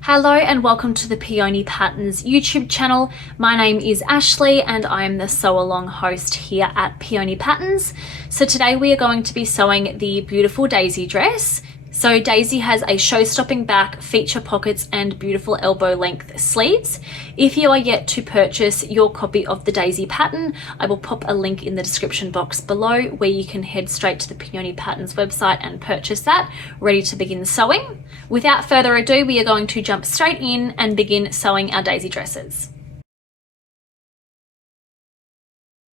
Hello and welcome to the Peony Patterns YouTube channel. My name is Ashley and I'm the sew along host here at Peony Patterns. So today we are going to be sewing the beautiful Daisy dress. So Daisy has a show-stopping back, feature pockets and beautiful elbow length sleeves. If you are yet to purchase your copy of the Daisy pattern, I will pop a link in the description box below where you can head straight to the Peony Patterns website and purchase that, ready to begin sewing. Without further ado, we are going to jump straight in and begin sewing our Daisy dresses.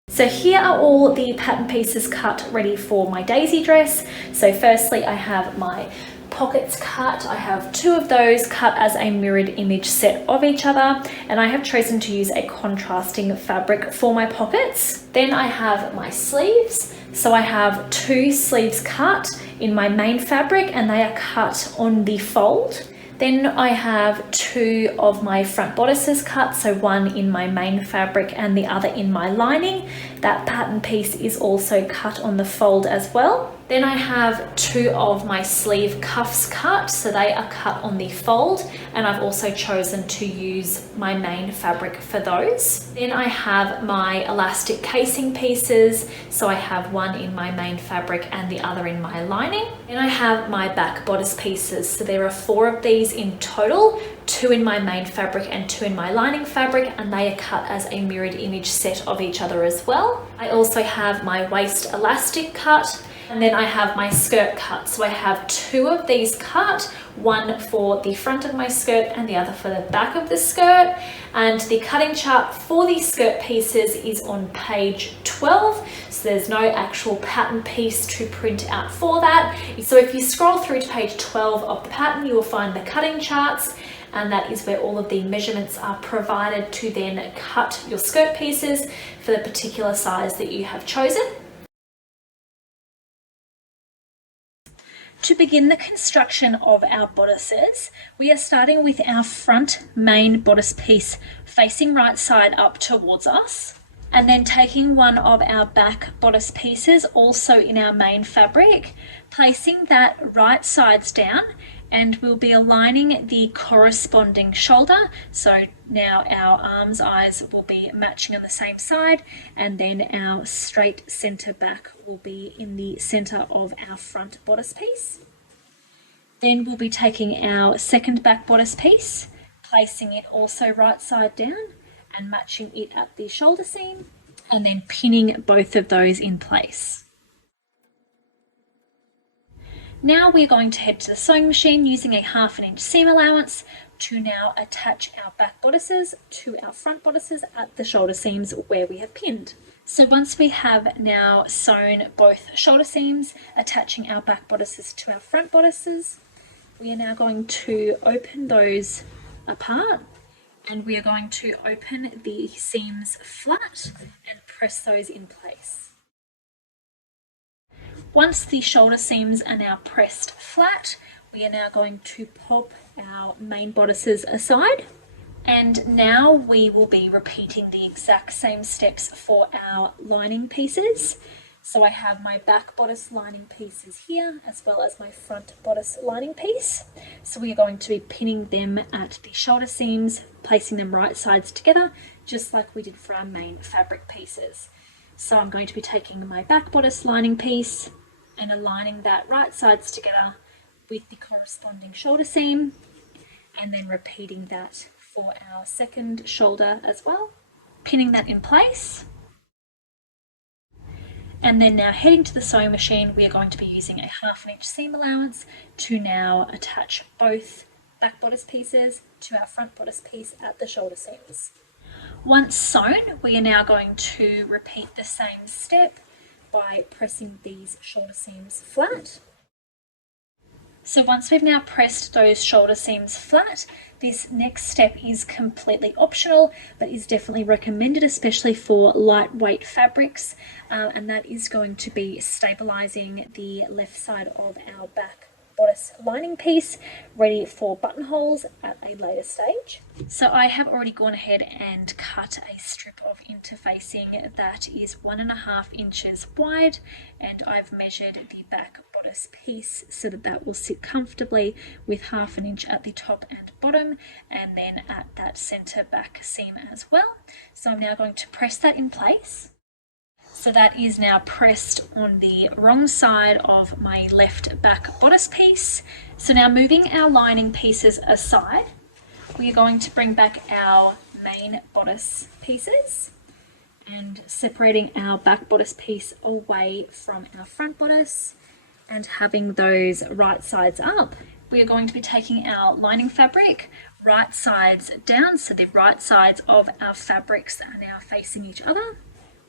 So here are all the pattern pieces cut ready for my Daisy dress. So firstly, I have my pockets cut. I have two of those cut as a mirrored image set of each other, and I have chosen to use a contrasting fabric for my pockets. Then I have my sleeves. So I have two sleeves cut in my main fabric and they are cut on the fold. Then I have two of my front bodices cut, so one in my main fabric and the other in my lining. That pattern piece is also cut on the fold as well. Then I have two of my sleeve cuffs cut, so they are cut on the fold, and I've also chosen to use my main fabric for those. Then I have my elastic casing pieces, so I have one in my main fabric and the other in my lining. Then I have my back bodice pieces, so there are four of these in total, two in my main fabric and two in my lining fabric, and they are cut as a mirrored image set of each other as well. I also have my waist elastic cut, and then I have my skirt cut. So I have two of these cut, one for the front of my skirt and the other for the back of the skirt. And the cutting chart for these skirt pieces is on page 12. So there's no actual pattern piece to print out for that. So if you scroll through to page 12 of the pattern, you will find the cutting charts, and that is where all of the measurements are provided to then cut your skirt pieces for the particular size that you have chosen. To begin the construction of our bodices, we are starting with our front main bodice piece facing right side up towards us, and then taking one of our back bodice pieces also in our main fabric, placing that right sides down, and we'll be aligning the corresponding shoulder. So now our arms, eyes will be matching on the same side, and then our straight center back will be in the center of our front bodice piece. Then we'll be taking our second back bodice piece, placing it also right side down and matching it at the shoulder seam, and then pinning both of those in place. Now we're going to head to the sewing machine using a 1/2 inch seam allowance to now attach our back bodices to our front bodices at the shoulder seams where we have pinned. So once we have now sewn both shoulder seams, attaching our back bodices to our front bodices, we are now going to open those apart, and we are going to open the seams flat and press those in place. Once the shoulder seams are now pressed flat, we are now going to pop our main bodices aside, and now we will be repeating the exact same steps for our lining pieces. So I have my back bodice lining pieces here, as well as my front bodice lining piece. So we are going to be pinning them at the shoulder seams, placing them right sides together, just like we did for our main fabric pieces. So I'm going to be taking my back bodice lining piece and aligning that right sides together with the corresponding shoulder seam, and then repeating that for our second shoulder as well, pinning that in place. And then now heading to the sewing machine, we are going to be using a 1/2 inch seam allowance to now attach both back bodice pieces to our front bodice piece at the shoulder seams. Once sewn, we are now going to repeat the same step by pressing these shoulder seams flat. So once we've now pressed those shoulder seams flat, this next step is completely optional, but is definitely recommended, especially for lightweight fabrics, and that is going to be stabilizing the left side of our back bodice lining piece ready for buttonholes at a later stage. So I have already gone ahead and cut a strip of interfacing that is 1.5 inches wide, and I've measured the back bodice piece so that that will sit comfortably with 1/2 inch at the top and bottom, and then at that center back seam as well. So I'm now going to press that in place. So that is now pressed on the wrong side of my left back bodice piece. So now moving our lining pieces aside, we are going to bring back our main bodice pieces and separating our back bodice piece away from our front bodice and having those right sides up. We are going to be taking our lining fabric right sides down, so the right sides of our fabrics are now facing each other.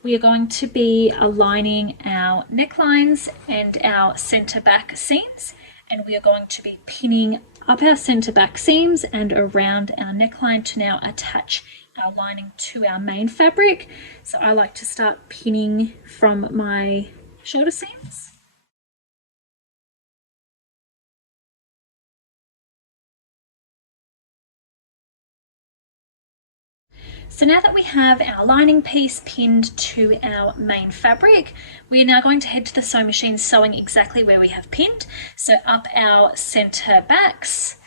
We are going to be aligning our necklines and our center back seams, and we are going to be pinning up our center back seams and around our neckline to now attach our lining to our main fabric. So I like to start pinning from my shoulder seams. So now that we have our lining piece pinned to our main fabric, we are now going to head to the sewing machine sewing exactly where we have pinned. So up our center backs,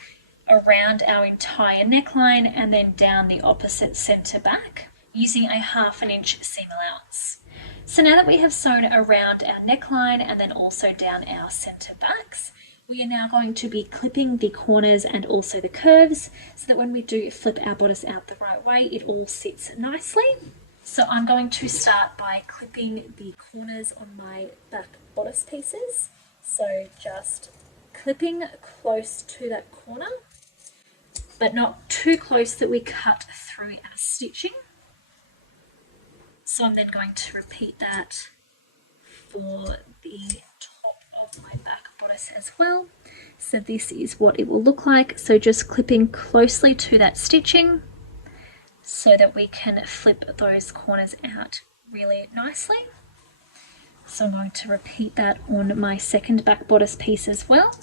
around our entire neckline, and then down the opposite center back using a 1/2 inch seam allowance. So now that we have sewn around our neckline and then also down our center backs, we are now going to be clipping the corners and also the curves so that when we do flip our bodice out the right way, it all sits nicely. So I'm going to start by clipping the corners on my back bodice pieces. So just clipping close to that corner, but not too close that we cut through our stitching. So I'm then going to repeat that for the top of my back bodice as well. So this is what it will look like. So just clipping closely to that stitching so that we can flip those corners out really nicely. So I'm going to repeat that on my second back bodice piece as well.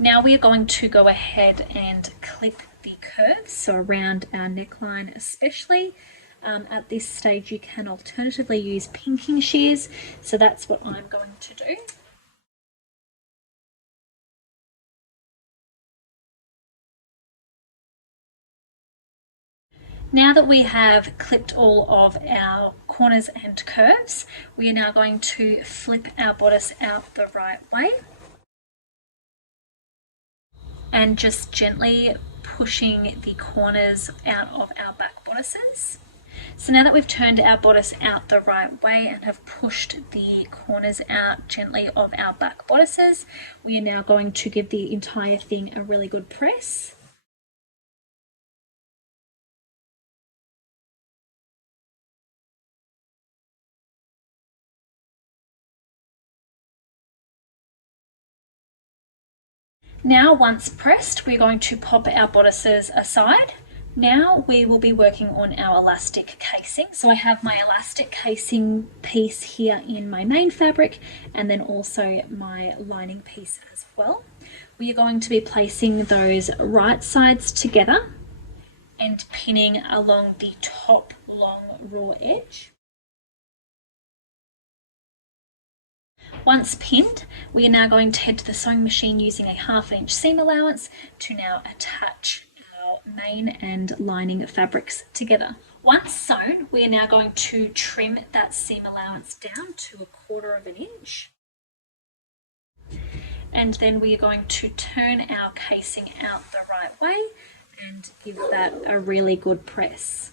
Now we are going to go ahead and clip the curves, so around our neckline especially. At this stage you can alternatively use pinking shears, so that's what I'm going to do. Now that we have clipped all of our corners and curves, we are now going to flip our bodice out the right way and just gently pushing the corners out of our back bodices. So now that we've turned our bodice out the right way and have pushed the corners out gently of our back bodices, we are now going to give the entire thing a really good press. Now once pressed, we're going to pop our bodices aside. Now we will be working on our elastic casing. So I have my elastic casing piece here in my main fabric and then also my lining piece as well. We are going to be placing those right sides together and pinning along the top long raw edge. Once pinned, we are now going to head to the sewing machine using a 1/2 inch seam allowance to now attach our main and lining fabrics together. Once sewn, we are now going to trim that seam allowance down to 1/4 inch. And then we are going to turn our casing out the right way and give that a really good press.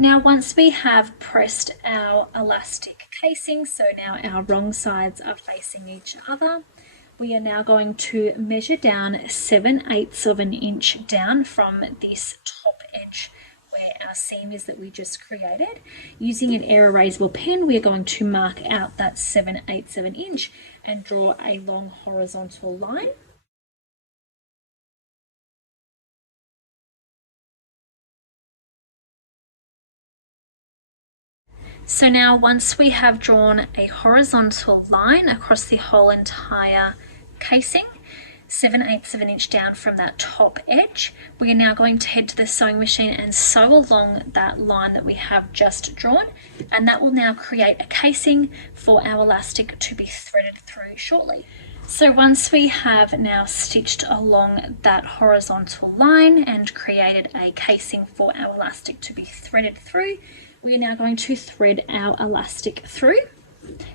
Now once we have pressed our elastic casing, so now our wrong sides are facing each other, we are now going to measure down 7/8 inch down from this top edge where our seam is that we just created. Using an air erasable pen, we are going to mark out that 7/8 inch and draw a long horizontal line. So now once we have drawn a horizontal line across the whole entire casing, 7/8 of an inch down from that top edge, we are now going to head to the sewing machine and sew along that line that we have just drawn, and that will now create a casing for our elastic to be threaded through shortly. So once we have now stitched along that horizontal line and created a casing for our elastic to be threaded through, we are now going to thread our elastic through.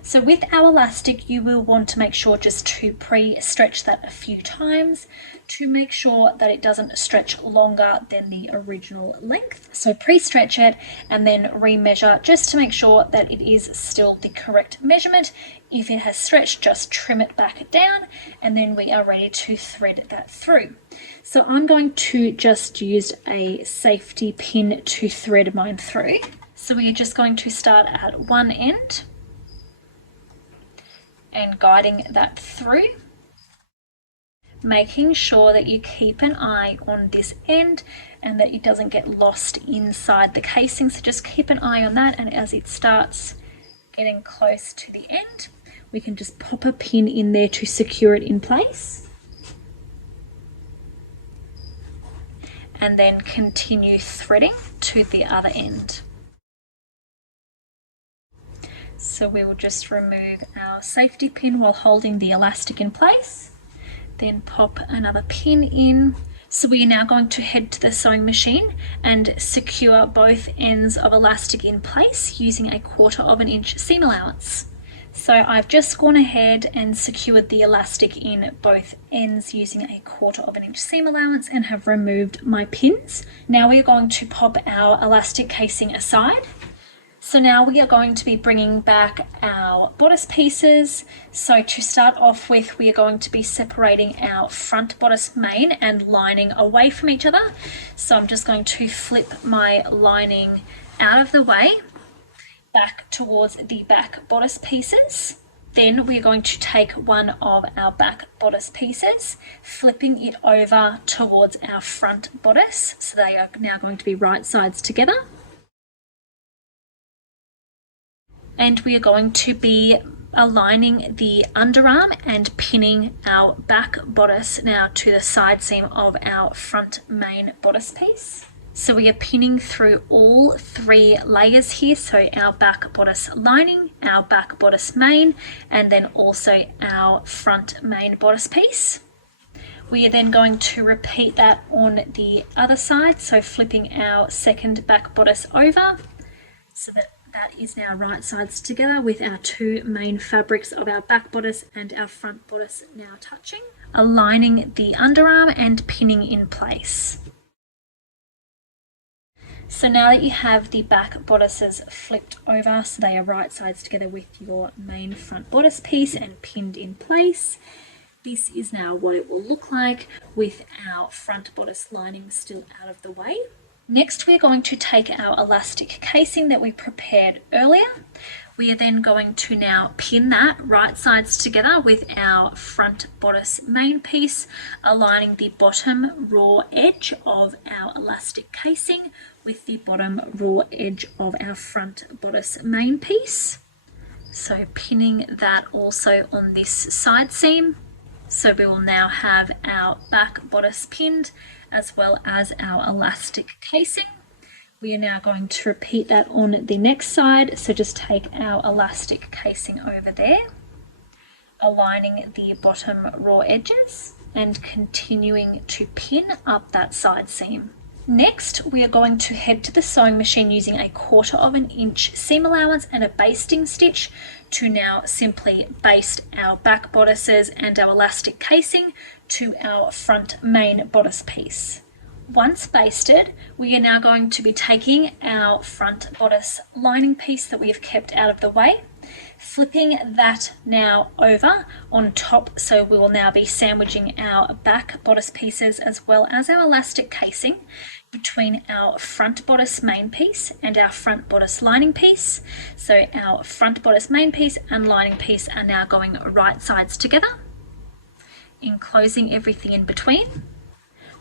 So with our elastic, you will want to make sure just to pre-stretch that a few times to make sure that it doesn't stretch longer than the original length. So pre-stretch it and then re-measure just to make sure that it is still the correct measurement. If it has stretched, just trim it back down, and then we are ready to thread that through. So I'm going to just use a safety pin to thread mine through. So we are just going to start at one end and guiding that through, making sure that you keep an eye on this end and that it doesn't get lost inside the casing. So just keep an eye on that, and as it starts getting close to the end, we can just pop a pin in there to secure it in place, and then continue threading to the other end. So we will just remove our safety pin while holding the elastic in place, then pop another pin in. So we are now going to head to the sewing machine and secure both ends of elastic in place using a 1/4 inch seam allowance. So I've just gone ahead and secured the elastic in both ends using a 1/4 inch seam allowance and have removed my pins. Now we are going to pop our elastic casing aside. So now we are going to be bringing back our bodice pieces. So to start off with, we are going to be separating our front bodice main and lining away from each other. So I'm just going to flip my lining out of the way, back towards the back bodice pieces. Then we're going to take one of our back bodice pieces, flipping it over towards our front bodice. So they are now going to be right sides together. And we are going to be aligning the underarm and pinning our back bodice now to the side seam of our front main bodice piece. So we are pinning through all 3 layers here, so our back bodice lining, our back bodice main, and then also our front main bodice piece. We are then going to repeat that on the other side, so flipping our second back bodice over so that is now right sides together with our 2 main fabrics of our back bodice and our front bodice now touching, aligning the underarm and pinning in place. So now that you have the back bodices flipped over so they are right sides together with your main front bodice piece and pinned in place, this is now what it will look like with our front bodice lining still out of the way. Next, we're going to take our elastic casing that we prepared earlier. We are then going to now pin that right sides together with our front bodice main piece, aligning the bottom raw edge of our elastic casing with the bottom raw edge of our front bodice main piece. So pinning that also on this side seam. So we will now have our back bodice pinned as well as our elastic casing. We are now going to repeat that on the next side. So just take our elastic casing over there, aligning the bottom raw edges and continuing to pin up that side seam. Next, we are going to head to the sewing machine using a 1/4 inch seam allowance and a basting stitch to now simply baste our back bodices and our elastic casing to our front main bodice piece. Once basted, we are now going to be taking our front bodice lining piece that we have kept out of the way, flipping that now over on top, so we will now be sandwiching our back bodice pieces as well as our elastic casing between our front bodice main piece and our front bodice lining piece. So our front bodice main piece and lining piece are now going right sides together, enclosing everything in between.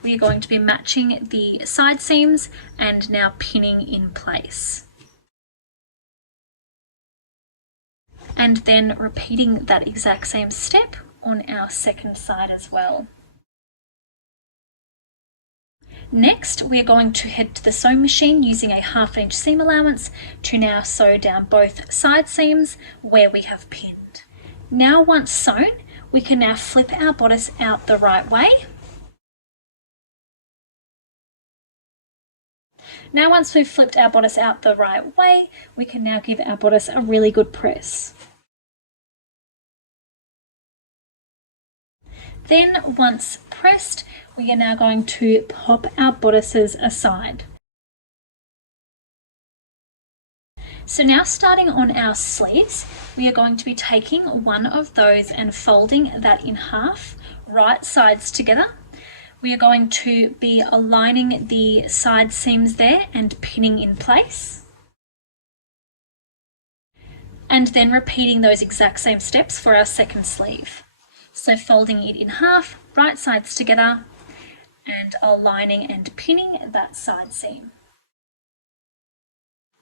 We are going to be matching the side seams and now pinning in place. and then repeating that exact same step on our second side as well. Next, we are going to head to the sewing machine using a 1/2 inch seam allowance to now sew down both side seams where we have pinned. Now once sewn, we can now flip our bodice out the right way. Now once we've flipped our bodice out the right way, we can now give our bodice a really good press. Then once pressed, we are now going to pop our bodices aside. So now starting on our sleeves, we are going to be taking one of those and folding that in half, right sides together. We are going to be aligning the side seams there and pinning in place. And then repeating those exact same steps for our second sleeve. So folding it in half, right sides together, and aligning and pinning that side seam.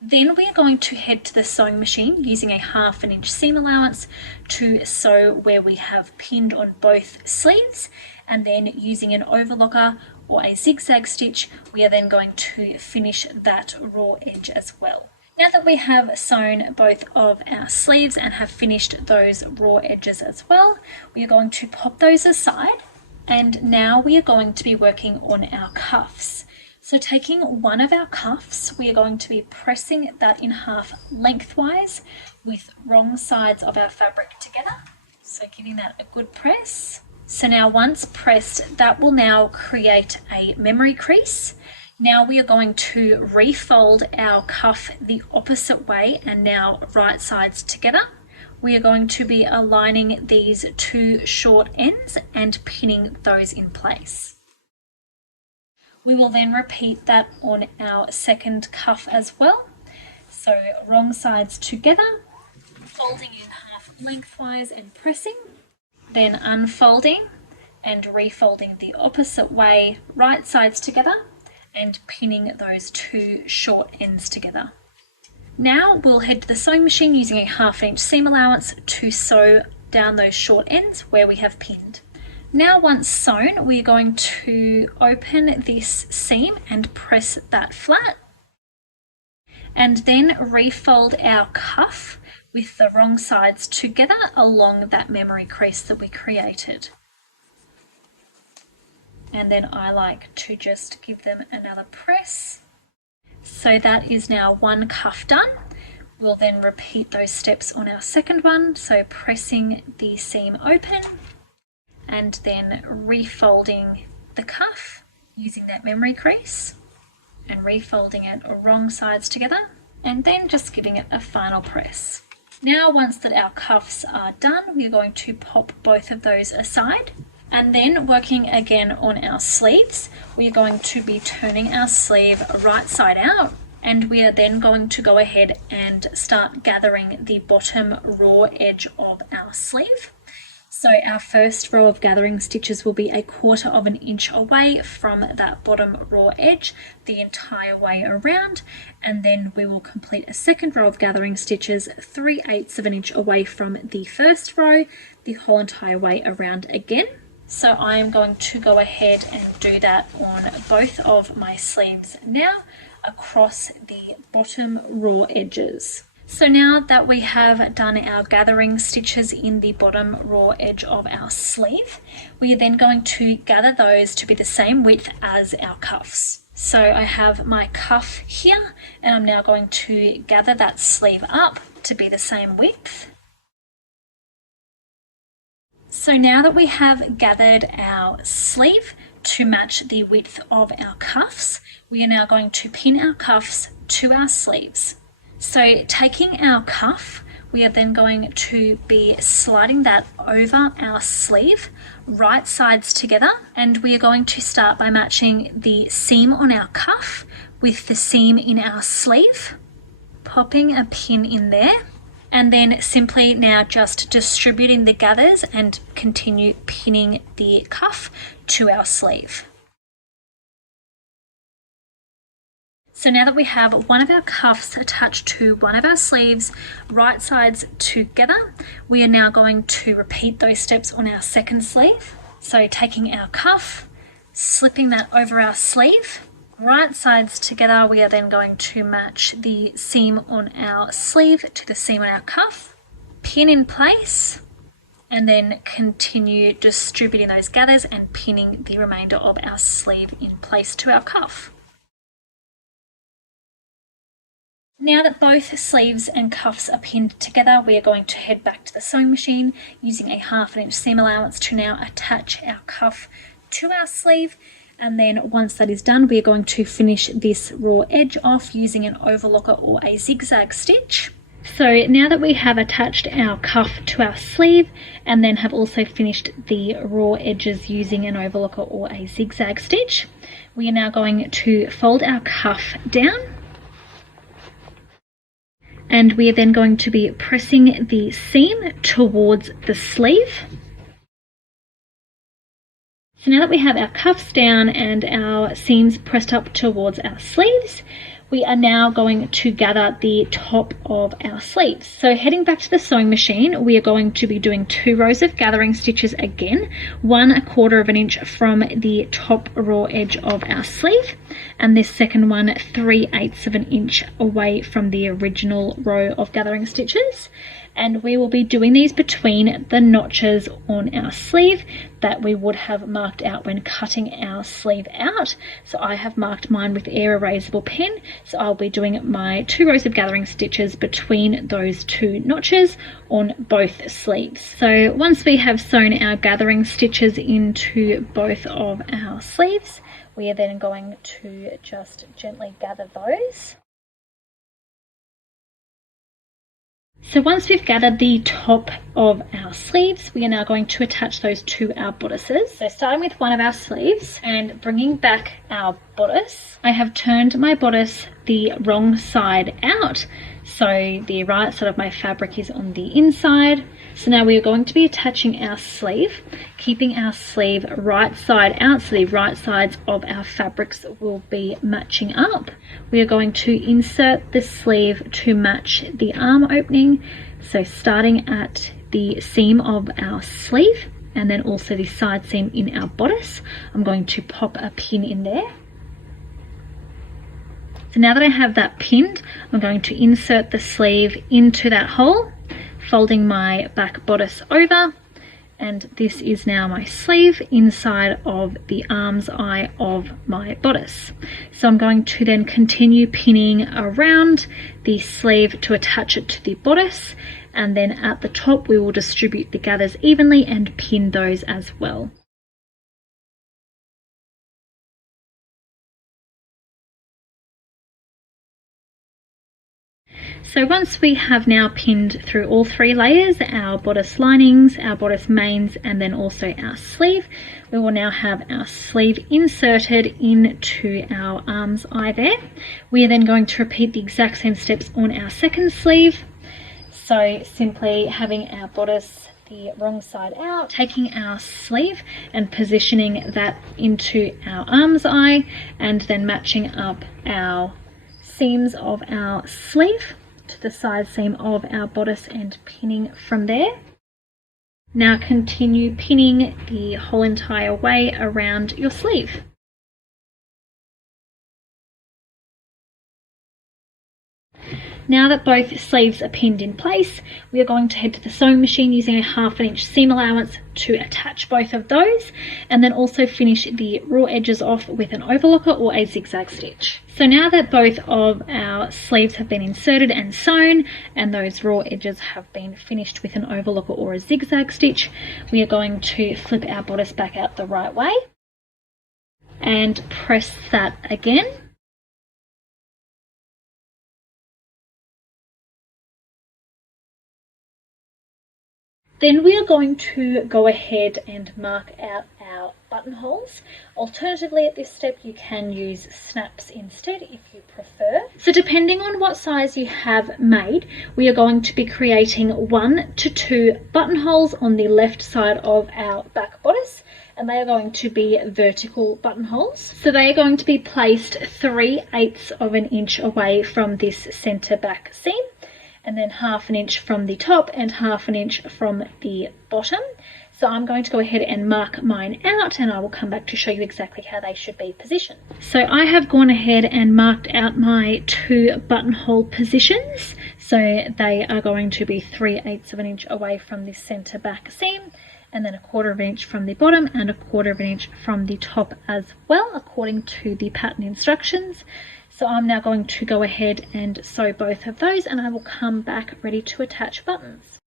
Then we are going to head to the sewing machine using a 1/2 inch seam allowance to sew where we have pinned on both sleeves, and then using an overlocker or a zigzag stitch, we are then going to finish that raw edge as well. Now that we have sewn both of our sleeves and have finished those raw edges as well, we are going to pop those aside, and now we are going to be working on our cuffs. So taking one of our cuffs, we are going to be pressing that in half lengthwise with wrong sides of our fabric together. So giving that a good press. So now once pressed, that will now create a memory crease. Now we are going to refold our cuff the opposite way and now right sides together. We are going to be aligning these two short ends and pinning those in place. We will then repeat that on our second cuff as well. So wrong sides together, folding in half lengthwise and pressing, then unfolding and refolding the opposite way, right sides together, and pinning those two short ends together. Now we'll head to the sewing machine using a 1/2 inch seam allowance to sew down those short ends where we have pinned. Now once sewn, we are going to open this seam and press that flat, and then refold our cuff with the wrong sides together along that memory crease that we created. And then I like to just give them another press. So that is now one cuff done. We'll then repeat those steps on our second one, so pressing the seam open and then refolding the cuff using that memory crease and refolding it wrong sides together, and then just giving it a final press. Now once that our cuffs are done, we are going to pop both of those aside, and then working again on our sleeves, we are going to be turning our sleeve right side out, and we are then going to go ahead and start gathering the bottom raw edge of our sleeve. So our first row of gathering stitches will be 1/4 inch away from that bottom raw edge the entire way around, and then we will complete a second row of gathering stitches 3/8 inch away from the first row the whole entire way around again. So I am going to go ahead and do that on both of my sleeves now across the bottom raw edges. So now that we have done our gathering stitches in the bottom raw edge of our sleeve, we are then going to gather those to be the same width as our cuffs. So I have my cuff here, and I'm now going to gather that sleeve up to be the same width. So now that we have gathered our sleeve to match the width of our cuffs, we are now going to pin our cuffs to our sleeves. So taking our cuff, we are then going to be sliding that over our sleeve, right sides together, and we are going to start by matching the seam on our cuff with the seam in our sleeve, popping a pin in there, and then simply now just distributing the gathers and continue pinning the cuff to our sleeve. So now that we have one of our cuffs attached to one of our sleeves, right sides together, we are now going to repeat those steps on our second sleeve. So taking our cuff, slipping that over our sleeve, right sides together, we are then going to match the seam on our sleeve to the seam on our cuff, pin in place, and then continue distributing those gathers and pinning the remainder of our sleeve in place to our cuff. Now that both sleeves and cuffs are pinned together, we are going to head back to the sewing machine using a 1/2 inch seam allowance to now attach our cuff to our sleeve. And then once that is done, we are going to finish this raw edge off using an overlocker or a zigzag stitch. So now that we have attached our cuff to our sleeve and then have also finished the raw edges using an overlocker or a zigzag stitch, we are now going to fold our cuff down. And we are then going to be pressing the seam towards the sleeve. So now that we have our cuffs down and our seams pressed up towards our sleeves, we are now going to gather the top of our sleeves. So heading back to the sewing machine, we are going to be doing 2 rows of gathering stitches again, 1/4 inch from the top raw edge of our sleeve, and this second one 3/8 inch away from the original row of gathering stitches. And we will be doing these between the notches on our sleeve that we would have marked out when cutting our sleeve out. So I have marked mine with air erasable pen, so I'll be doing my 2 rows of gathering stitches between those 2 notches on both sleeves. So once we have sewn our gathering stitches into both of our sleeves, we are then going to just gently gather those. So once we've gathered the top of our sleeves, we are now going to attach those to our bodices. So starting with one of our sleeves and bringing back our bodice, I have turned my bodice the wrong side out. So the right side of my fabric is on the inside. So now we are going to be attaching our sleeve, keeping our sleeve right side out, so the right sides of our fabrics will be matching up. We are going to insert the sleeve to match the arm opening, so starting at the seam of our sleeve and then also the side seam in our bodice. I'm going to pop a pin in there. So now that I have that pinned, I'm going to insert the sleeve into that hole, folding my back bodice over, and this is now my sleeve inside of the arm's eye of my bodice. So I'm going to then continue pinning around the sleeve to attach it to the bodice, and then at the top we will distribute the gathers evenly and pin those as well. So once we have now pinned through all 3 layers, our bodice linings, our bodice mains, and then also our sleeve, we will now have our sleeve inserted into our arm's eye there. We are then going to repeat the exact same steps on our second sleeve. So simply having our bodice the wrong side out, taking our sleeve and positioning that into our arm's eye, and then matching up our seams of our sleeve to the side seam of our bodice and pinning from there. Now continue pinning the whole entire way around your sleeve. Now that both sleeves are pinned in place, we are going to head to the sewing machine using a 1/2 inch seam allowance to attach both of those, and then also finish the raw edges off with an overlocker or a zigzag stitch. So now that both of our sleeves have been inserted and sewn, and those raw edges have been finished with an overlocker or a zigzag stitch, we are going to flip our bodice back out the right way and press that again. Then we are going to go ahead and mark out our buttonholes. Alternatively, at this step you can use snaps instead if you prefer. So depending on what size you have made, we are going to be creating 1 to 2 buttonholes on the left side of our back bodice, and they are going to be vertical buttonholes. So they are going to be placed 3/8 of an inch away from this center back seam, and then 1/2 inch from the top and 1/2 inch from the bottom. So I'm going to go ahead and mark mine out, and I will come back to show you exactly how they should be positioned. So I have gone ahead and marked out my 2 buttonhole positions. So they are going to be 3/8 of an inch away from this center back seam, and then 1/4 of an inch from the bottom and 1/4 of an inch from the top as well, according to the pattern instructions. So I'm now going to go ahead and sew both of those, and I will come back ready to attach buttons.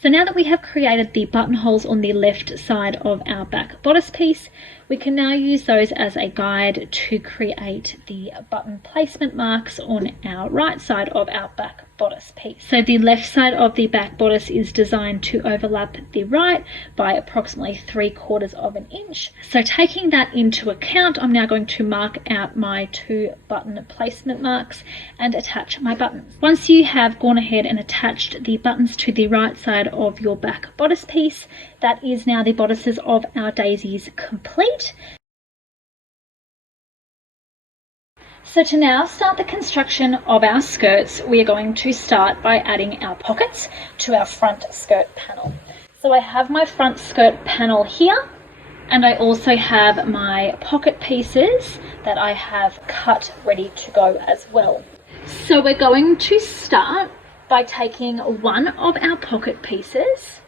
So now that we have created the buttonholes on the left side of our back bodice piece, we can now use those as a guide to create the button placement marks on our right side of our back bodice piece. So the left side of the back bodice is designed to overlap the right by approximately 3/4 of an inch. So taking that into account, I'm now going to mark out my 2 button placement marks and attach my buttons. Once you have gone ahead and attached the buttons to the right side of your back bodice piece, that is now the bodices of our daisies complete. So to now start the construction of our skirts, we are going to start by adding our pockets to our front skirt panel. So I have my front skirt panel here, and I also have my pocket pieces that I have cut ready to go as well. So we're going to start by taking one of our pocket pieces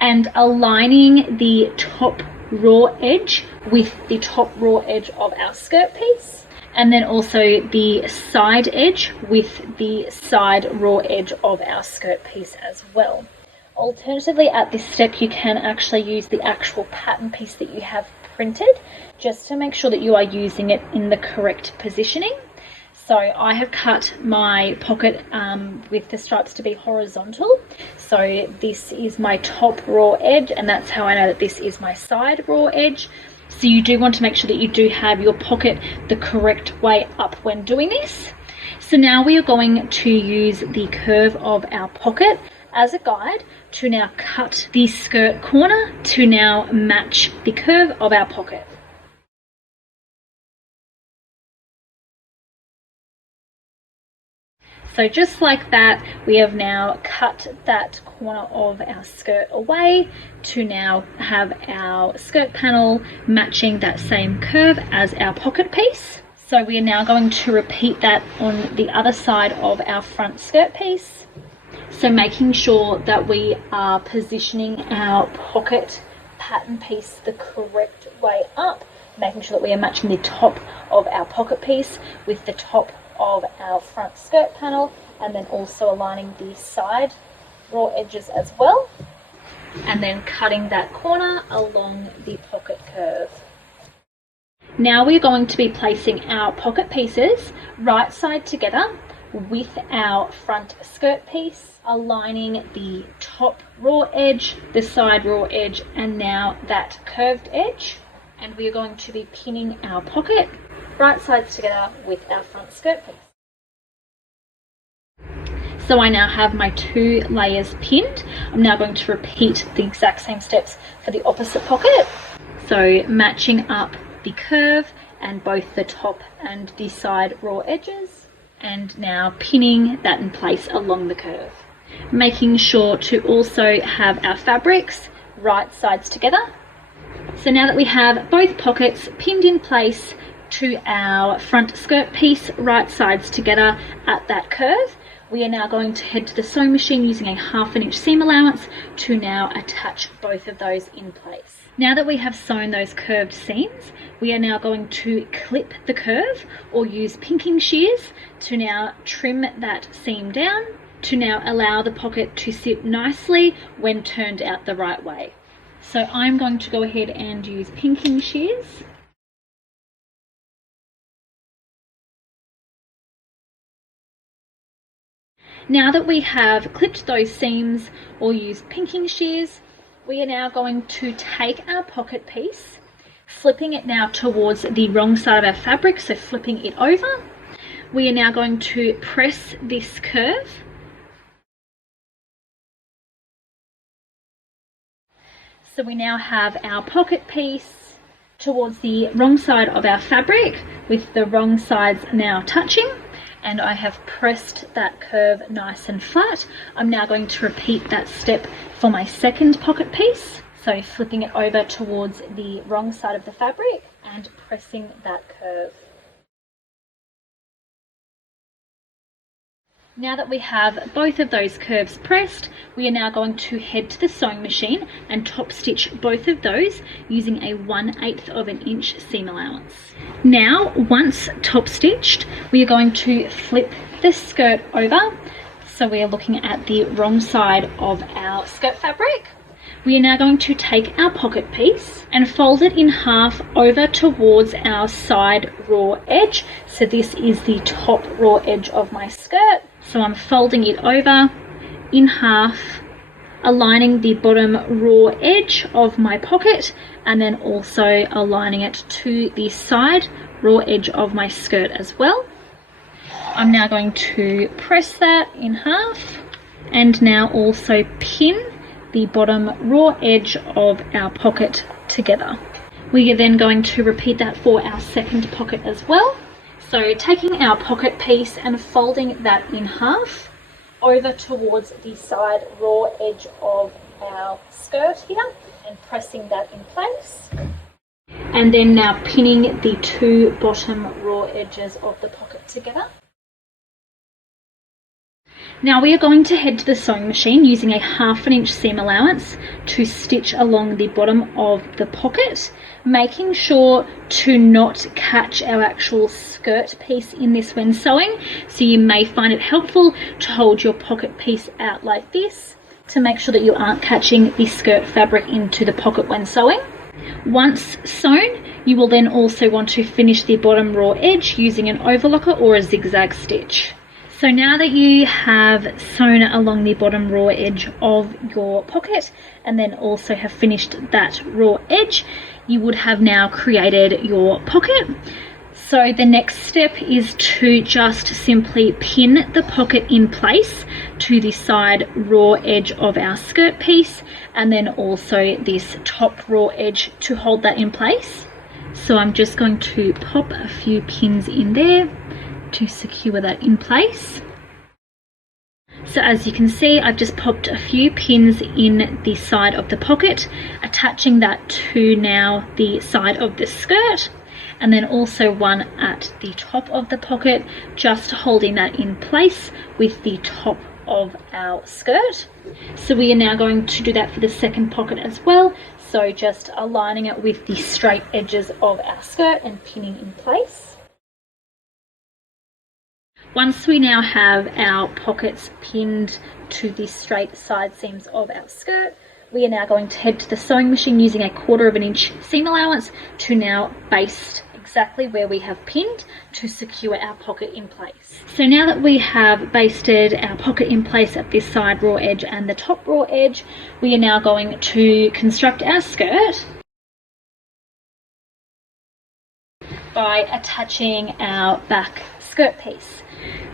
and aligning the top raw edge with the top raw edge of our skirt piece, and then also the side edge with the side raw edge of our skirt piece as well. Alternatively, at this step you can actually use the actual pattern piece that you have printed, just to make sure that you are using it in the correct positioning. So I have cut my pocket with the stripes to be horizontal. So this is my top raw edge, and that's how I know that this is my side raw edge. So you do want to make sure that you do have your pocket the correct way up when doing this. So now we are going to use the curve of our pocket as a guide to now cut the skirt corner to now match the curve of our pocket. So just like that, we have now cut that corner of our skirt away to now have our skirt panel matching that same curve as our pocket piece. So we are now going to repeat that on the other side of our front skirt piece. So making sure that we are positioning our pocket pattern piece the correct way up, making sure that we are matching the top of our pocket piece with the top of our front skirt panel, and then also aligning the side raw edges as well, and then cutting that corner along the pocket curve. Now we're going to be placing our pocket pieces right side together with our front skirt piece, aligning the top raw edge, the side raw edge, and now that curved edge. And we are going to be pinning our pocket right sides together with our front skirt piece. So I now have my 2 layers pinned. I'm now going to repeat the exact same steps for the opposite pocket. So matching up the curve and both the top and the side raw edges, and now pinning that in place along the curve. Making sure to also have our fabrics right sides together. So now that we have both pockets pinned in place to our front skirt piece right sides together at that curve, we are now going to head to the sewing machine using a 1/2 inch seam allowance to now attach both of those in place. Now that we have sewn those curved seams, we are now going to clip the curve or use pinking shears to now trim that seam down to now allow the pocket to sit nicely when turned out the right way. So I'm going to go ahead and use pinking shears. Now that we have clipped those seams or used pinking shears, we are now going to take our pocket piece, flipping it now towards the wrong side of our fabric, so flipping it over. We are now going to press this curve So we now have our pocket piece towards the wrong side of our fabric with the wrong sides now touching, and I have pressed that curve nice and flat. I'm now going to repeat that step for my second pocket piece. So flipping it over towards the wrong side of the fabric and pressing that curve. Now that we have both of those curves pressed, we are now going to head to the sewing machine and top stitch both of those using a 1/8 of an inch seam allowance. Now, once top stitched, we are going to flip the skirt over. So we are looking at the wrong side of our skirt fabric. We are now going to take our pocket piece and fold it in half over towards our side raw edge. So this is the top raw edge of my skirt. So I'm folding it over in half, aligning the bottom raw edge of my pocket and then also aligning it to the side raw edge of my skirt as well. I'm now going to press that in half and now also pin the bottom raw edge of our pocket together. We are then going to repeat that for our second pocket as well. So taking our pocket piece and folding that in half over towards the side raw edge of our skirt here and pressing that in place. And then now pinning the two bottom raw edges of the pocket together. Now we are going to head to the sewing machine using a 1/2 inch seam allowance to stitch along the bottom of the pocket, making sure to not catch our actual skirt piece in this when sewing. So you may find it helpful to hold your pocket piece out like this to make sure that you aren't catching the skirt fabric into the pocket when sewing. Once sewn, you will then also want to finish the bottom raw edge using an overlocker or a zigzag stitch. So now that you have sewn along the bottom raw edge of your pocket and then also have finished that raw edge, you would have now created your pocket. So the next step is to just simply pin the pocket in place to the side raw edge of our skirt piece and then also this top raw edge to hold that in place. So I'm just going to pop a few pins in there to secure that in place. So as you can see, I've just popped a few pins in the side of the pocket, attaching that to now the side of the skirt, and then also one at the top of the pocket, just holding that in place with the top of our skirt. So we are now going to do that for the second pocket as well. So just aligning it with the straight edges of our skirt and pinning in place. Once we now have our pockets pinned to the straight side seams of our skirt, we are now going to head to the sewing machine using a 1/4 inch seam allowance to now baste exactly where we have pinned to secure our pocket in place. So now that we have basted our pocket in place at this side raw edge and the top raw edge, we are now going to construct our skirt by attaching our back skirt piece.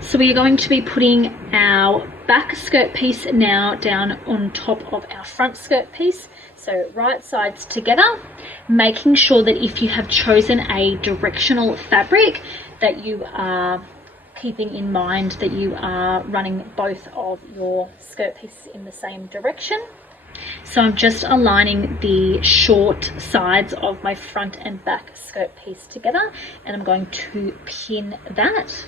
So we are going to be putting our back skirt piece now down on top of our front skirt piece, so right sides together, making sure that if you have chosen a directional fabric that you are keeping in mind that you are running both of your skirt pieces in the same direction. So I'm just aligning the short sides of my front and back skirt piece together, and I'm going to pin that.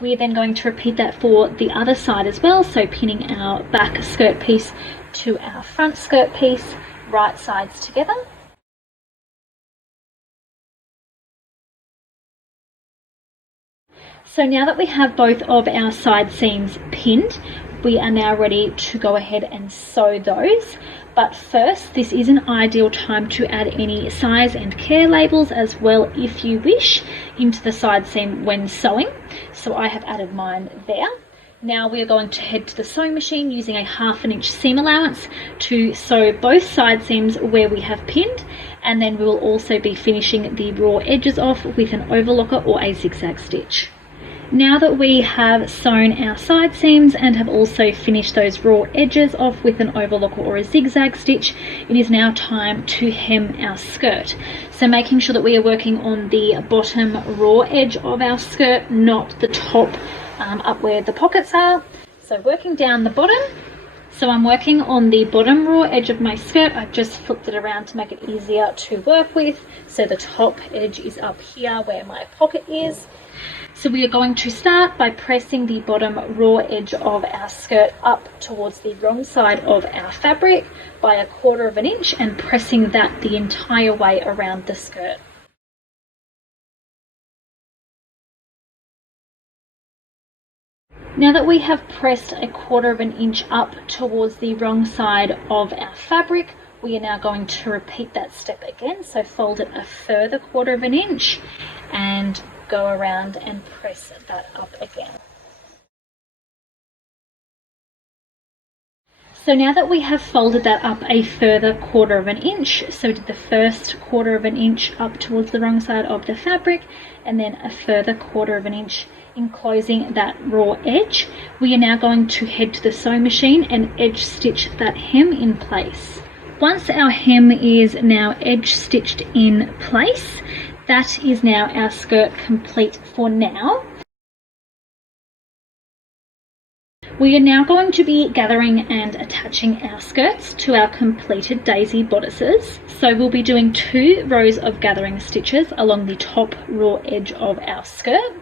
We are then going to repeat that for the other side as well, so pinning our back skirt piece to our front skirt piece, right sides together. So now that we have both of our side seams pinned, we are now ready to go ahead and sew those. But first, this is an ideal time to add any size and care labels as well, if you wish, into the side seam when sewing. So I have added mine there. Now we are going to head to the sewing machine using a 1/2 inch seam allowance to sew both side seams where we have pinned, and then we will also be finishing the raw edges off with an overlocker or a zigzag stitch. Now that we have sewn our side seams and have also finished those raw edges off with an overlock or a zigzag stitch, it is now time to hem our skirt. So making sure that we are working on the bottom raw edge of our skirt, not the top up where the pockets are. So working down the bottom. So I'm working on the bottom raw edge of my skirt. I've just flipped it around to make it easier to work with. So the top edge is up here where my pocket is. So we are going to start by pressing the bottom raw edge of our skirt up towards the wrong side of our fabric by 1/4 inch and pressing that the entire way around the skirt. Now that we have pressed 1/4 inch up towards the wrong side of our fabric, we are now going to repeat that step again. So fold it a further 1/4 inch and go around and press that up again. So now that we have folded that up a further 1/4 inch, so we did the first 1/4 inch up towards the wrong side of the fabric and then a further 1/4 inch enclosing that raw edge, we are now going to head to the sewing machine and edge stitch that hem in place. Once our hem is now edge stitched in place, that is now our skirt complete for now. We are now going to be gathering and attaching our skirts to our completed daisy bodices. So we'll be doing 2 rows of gathering stitches along the top raw edge of our skirt.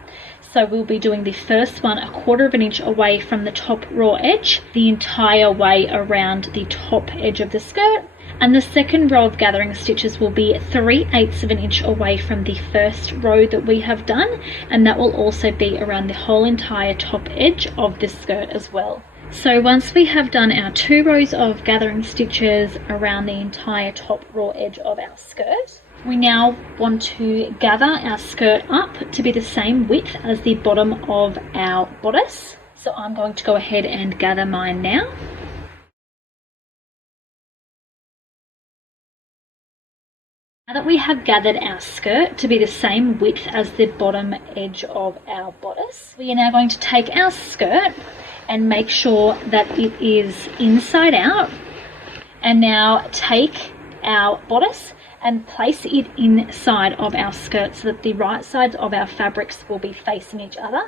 So we'll be doing the first one 1/4 inch away from the top raw edge, the entire way around the top edge of the skirt. And the second row of gathering stitches will be 3/8 inch away from the first row that we have done, and that will also be around the whole entire top edge of the skirt as well. So once we have done our 2 rows of gathering stitches around the entire top raw edge of our skirt, we now want to gather our skirt up to be the same width as the bottom of our bodice. So I'm going to go ahead and gather mine now. Now that we have gathered our skirt to be the same width as the bottom edge of our bodice, we are now going to take our skirt and make sure that it is inside out. And now take our bodice and place it inside of our skirt so that the right sides of our fabrics will be facing each other.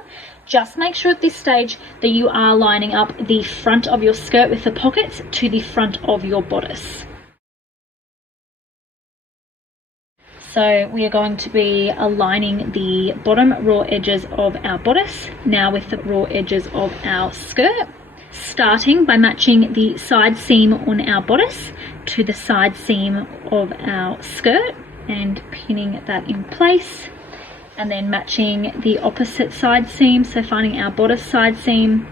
Just make sure at this stage that you are lining up the front of your skirt with the pockets to the front of your bodice. So we are going to be aligning the bottom raw edges of our bodice now with the raw edges of our skirt, starting by matching the side seam on our bodice to the side seam of our skirt and pinning that in place, and then matching the opposite side seam, so finding our bodice side seam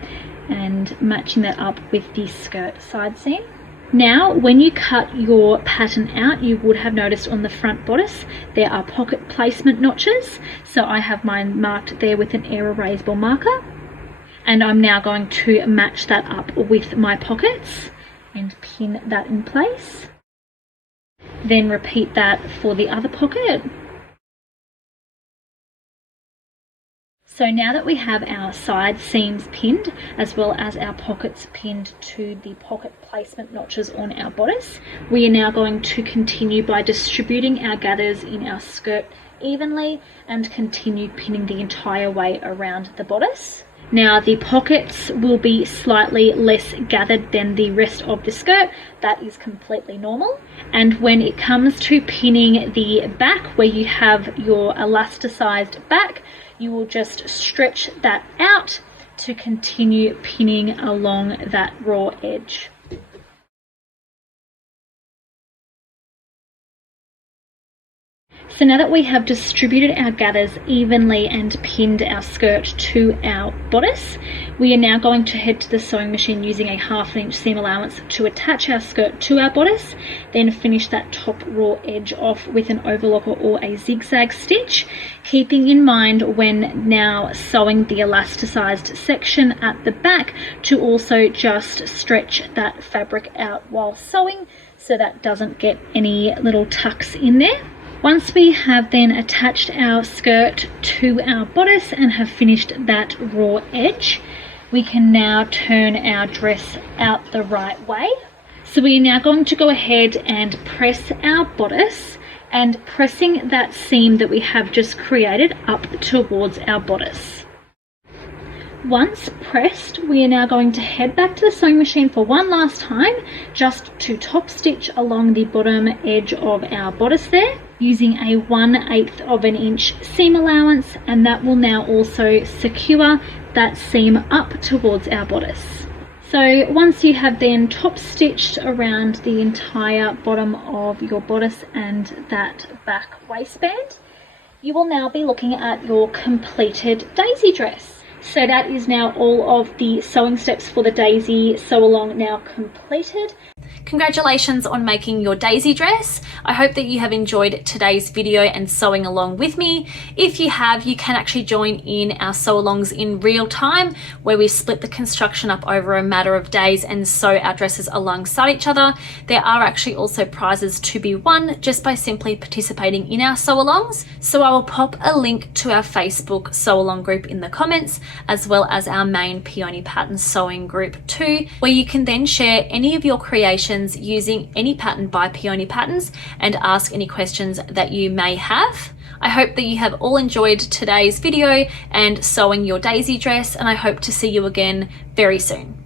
and matching that up with the skirt side seam. Now, when you cut your pattern out, you would have noticed on the front bodice there are pocket placement notches. So I have mine marked there with an air erasable marker. And I'm now going to match that up with my pockets and pin that in place. Then repeat that for the other pocket. So now that we have our side seams pinned as well as our pockets pinned to the pocket placement notches on our bodice, we are now going to continue by distributing our gathers in our skirt evenly and continue pinning the entire way around the bodice. Now the pockets will be slightly less gathered than the rest of the skirt. That is completely normal. And when it comes to pinning the back, where you have your elasticized back, you will just stretch that out to continue pinning along that raw edge. So now that we have distributed our gathers evenly and pinned our skirt to our bodice, we are now going to head to the sewing machine using a 1/2 inch seam allowance to attach our skirt to our bodice, then finish that top raw edge off with an overlocker or a zigzag stitch, keeping in mind when now sewing the elasticized section at the back to also just stretch that fabric out while sewing so that doesn't get any little tucks in there. Once we have then attached our skirt to our bodice and have finished that raw edge, we can now turn our dress out the right way. So we are now going to go ahead and press our bodice, and pressing that seam that we have just created up towards our bodice. Once pressed, we are now going to head back to the sewing machine for one last time, just to top stitch along the bottom edge of our bodice there, using a 1/8 of an inch seam allowance, and that will now also secure that seam up towards our bodice. So once you have then top stitched around the entire bottom of your bodice and that back waistband, you will now be looking at your completed daisy dress. So that is now all of the sewing steps for the daisy sew along now completed. Congratulations on making your daisy dress. I hope that you have enjoyed today's video and sewing along with me. If you have, you can actually join in our sew alongs in real time, where we split the construction up over a matter of days and sew our dresses alongside each other. There are actually also prizes to be won just by simply participating in our sew alongs. So I will pop a link to our Facebook sew along group in the comments, as well as our main Peony pattern sewing group too, where you can then share any of your creations using any pattern by Peony Patterns and ask any questions that you may have. I hope that you have all enjoyed today's video and sewing your daisy dress, and I hope to see you again very soon.